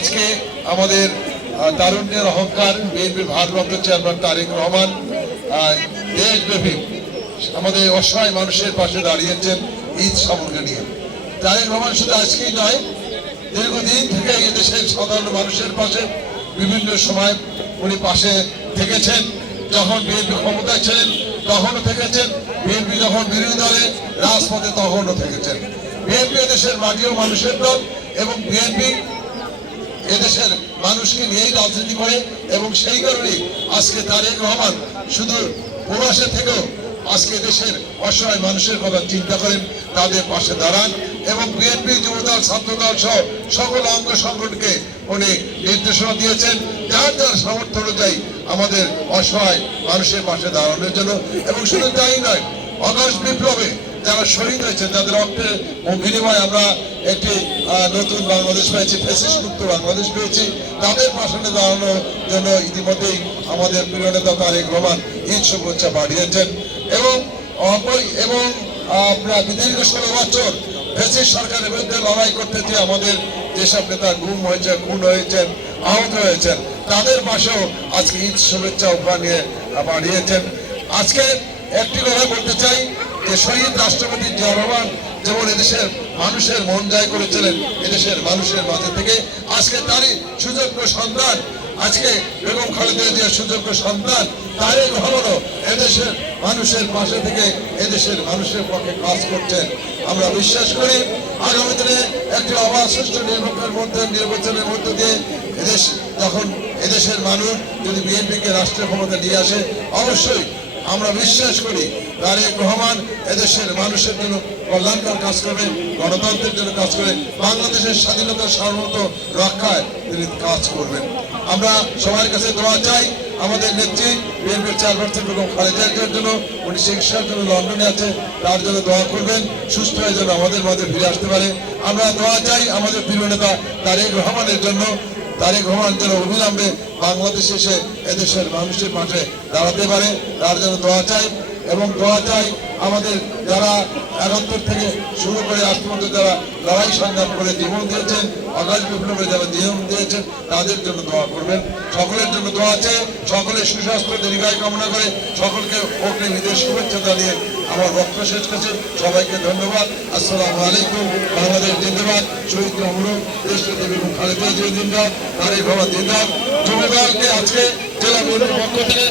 আজকে আমাদের তারুণ্যের অহংকার, বিএনপির ভারপ্রাপ্ত চেয়ারম্যান তারেক রহমান দেশব্যাপী আমাদের অসহায় মানুষের পাশে দাঁড়িয়েছেন ঈদ সামগ্রী নিয়ে। তারেক রহমান শুধু আজকেই নয়, দীর্ঘদিন থেকে এই দেশের সাধারণ মানুষের পাশে বিভিন্ন সময় উনি পাশে থেকেছেন। যখন বিএনপি ক্ষমতায় ছিলেন, তখনও থেকেছেন। বিএনপি যখন বিরোধী দলে, রাজপথে তখনও থেকেছেন। বিএনপি দেশের মাটি ও মানুষের দল এবং বিএনপি এদেশের মানুষকে নিয়েই রাজনীতি করে এবং সেই কারণেই আজকে তারেক রহমান শুধু প্রবাসে থেকেও আজকে দেশের অসহায় মানুষের কথা চিন্তা করেন, তাদের পাশে দাঁড়ান এবং বিএনপি যুবদল, ছাত্রদল সহ সকল অঙ্গ সংগঠনকে উনি নির্দেশনা দিয়েছেন। যার যার সামর্থ্য অনুযায়ী আমাদের অসহায় মানুষের পাশে দাঁড়ানোর জন্য। এবং শুধু তাই নয়, অগস্ট বিপ্লবে যারা শহীদ হয়েছে, তাদের রক্তের বিনিময়ে আমরা একটি নতুন বাংলাদেশ পেয়েছি ফেসিস মুক্ত বাংলাদেশ পেয়েছি। তাদের পাশে দাঁড়ানোর জন্য ইতিমধ্যেই আমাদের প্রিয় নেতা তারেক রহমান ঈদ শুভেচ্ছা পাঠিয়েছেন। এবং এবং আপনার দীর্ঘ ষোলো বছর ফেসিস সরকারের বিরুদ্ধে লড়াই করতে যে আমাদের যেসব নেতা গুম হয়েছে খুন হয়েছেন, আহত হয়েছেন, তাদের পাশেও আজকে ঈদ শুভেচ্ছা উপহার নিয়ে পাঠিয়েছেন। আজকে একটি কথা বলতে চাই শহীদ রাষ্ট্রপতি রহমান যেমন এদেশের মানুষের মন জয় করেছিলেন, এদেশের মানুষের মাঝে থেকে। আজকে তারই সুযোগ্য সন্তান, আজকে বেগম খালেদা জিয়ার সুযোগ্য সন্তান, তারই রহমানও এদেশের মানুষের পাশে থেকে এদেশের মানুষের পক্ষে কাজ করছেন। আমরা বিশ্বাস করি, আগামী দিনে একটি অবাধ সুষ্ঠু নির্বাচনের মধ্যে, নির্বাচনের মধ্য দিয়ে এদেশ যখন এদেশের মানুষ যদি বিএনপিকে রাষ্ট্রীয় ক্ষমতা নিয়ে আসে, অবশ্যই আমরা বিশ্বাস করি তারেক রহমান এদেশের মানুষের জন্য কল্যাণকর কাজ করবেন গণতন্ত্রের জন্য কাজ করবেন বাংলাদেশের স্বাধীনতা, সার্বভৌমত্ব রক্ষায় তিনি কাজ করবেন। আমরা সবার কাছে দোয়া চাই, আমাদের নেত্রী, বিএনপির চেয়ারপারসন বেগম খালেদা জিয়ার জন্য, উনি চিকিৎসার জন্য লন্ডনে আছে, তার জন্য দোয়া করবেন, সুস্থ হয়ে যেন আমাদের মাঝে ফিরে আসতে পারে। আমরা দোয়া চাই আমাদের প্রিয় নেতা তারেক রহমানের জন্য তারেক রহমান যেন অবিলম্বে বাংলাদেশে এসে এদেশের মানুষের পাশে দাঁড়াতে পারে, তার জন্য দোয়া চাই এবং দোয়া চাই আমাদের যারা একাত্তর থেকে শুরু করে আজ পর্যন্ত যারা লড়াই সংগ্রাম করে জীবন দিয়েছেন আকাশ বিপ্লবে যারা জীবন দিয়েছেন, তাদের জন্য দোয়া করবেন। সকলের জন্য দোয়া আছে সকলের সুস্বাস্থ্য, দীর্ঘায় কামনা করে সকলকে অগ্নি বিদেশ শুভেচ্ছা জানিয়ে আমার বক্তব্য শেষ করছি। সবাইকে ধন্যবাদ। আসসালাম আলাইকুম। বাংলাদেশ জিন্দাবাদ। শহীদ কামরুম বেগম খালেদা জিন্দাবাদ তারেক বাবা জিন্দাবাদ জমিদারকে আজকে জেলা বিএনপির পক্ষ থেকে